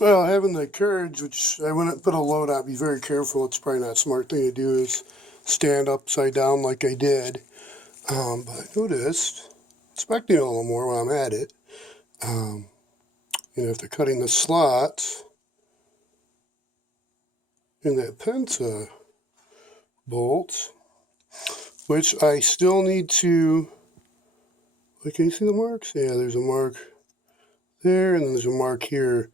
Well, having the courage, which I wouldn't put a load on, be very careful. It's probably not a smart thing to do is stand upside down like I did. But I noticed, inspecting a little more while I'm at it, after cutting the slots in that Pentabolt, which I still need to, can you see the marks? Yeah, there's a mark there, and then there's a mark here.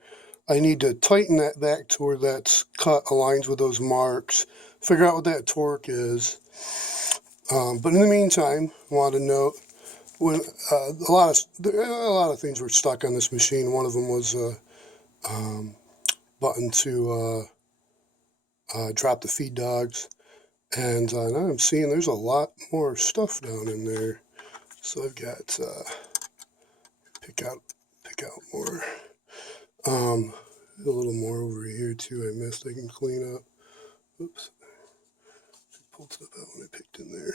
I need to tighten that back to where that's cut aligns with those marks, figure out what that torque is. But in the meantime, I want to note, when a lot of things were stuck on this machine. One of them was a button to drop the feed dogs, and now I'm seeing there's a lot more stuff down in there. So I've got pick out more. A little more over here too. I missed. I can clean up. Oops. Pulled stuff out when I picked in there.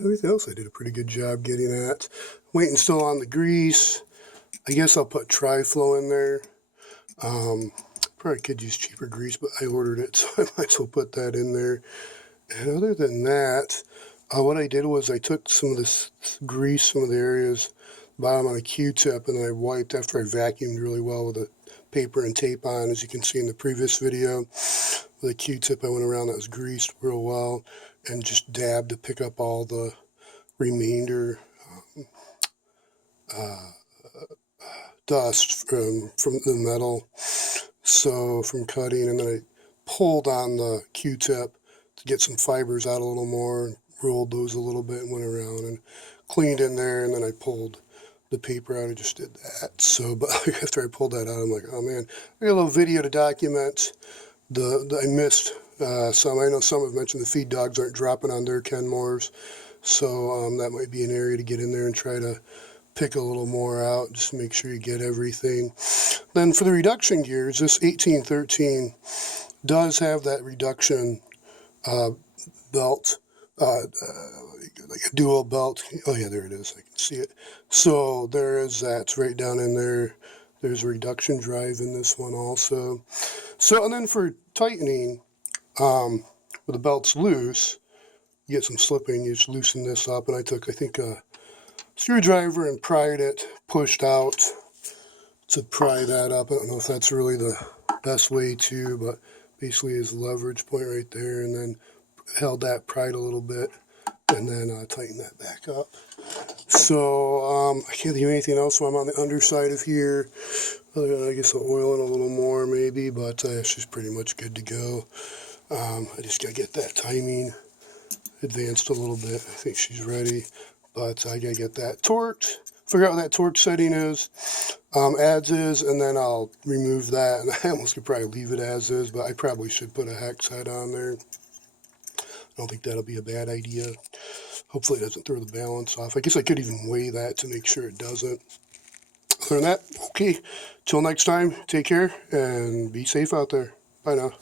Everything else I did a pretty good job getting at. Waiting still on the grease. I guess I'll put Tri-Flow in there. Probably could use cheaper grease, but I ordered it, so I might as well put that in there. And other than that, what I did was I took some of this grease, some of the areas, bottom on a Q-tip, and then I wiped after I vacuumed really well with a paper and tape on, as you can see in the previous video. With a Q-tip I went around that was greased real well and just dabbed to pick up all the remainder dust from the metal, so from cutting, and then I pulled on the Q-tip to get some fibers out a little more, rolled those a little bit and went around and cleaned in there, and then I pulled the paper out. I just did that. So, but after I pulled that out, I'm like, oh man, I got a little video to document I missed some. I know some have mentioned the feed dogs aren't dropping on their Kenmores, so that might be an area to get in there and try to pick a little more out, just to make sure you get everything. Then for the reduction gears, this 1813 does have that reduction belt, like a dual belt. Oh yeah, there it is. I can see it. So there is that. It's right down in there. There's a reduction drive in this one also. So, and then for tightening, when the belt's loose, you get some slipping, you just loosen this up. And I took, I think, a screwdriver and pried it, pushed out to pry that up. I don't know if that's really the best way to, but basically is the leverage point right there, and then held that, pried a little bit, and then tighten that back up. So I can't think of anything else while I'm on the underside of here. I guess I'll oil it a little more maybe, but she's pretty much good to go. I just got to get that timing advanced a little bit. I think she's ready, but I got to get that torqued, figure out what that torque setting is, as is, and then I'll remove that. And I almost could probably leave it as is, but I probably should put a hex head on there. I don't think that'll be a bad idea. Hopefully it doesn't throw the balance off. I guess I could even weigh that to make sure it doesn't. Other than that, okay. Till next time, take care and be safe out there. Bye now.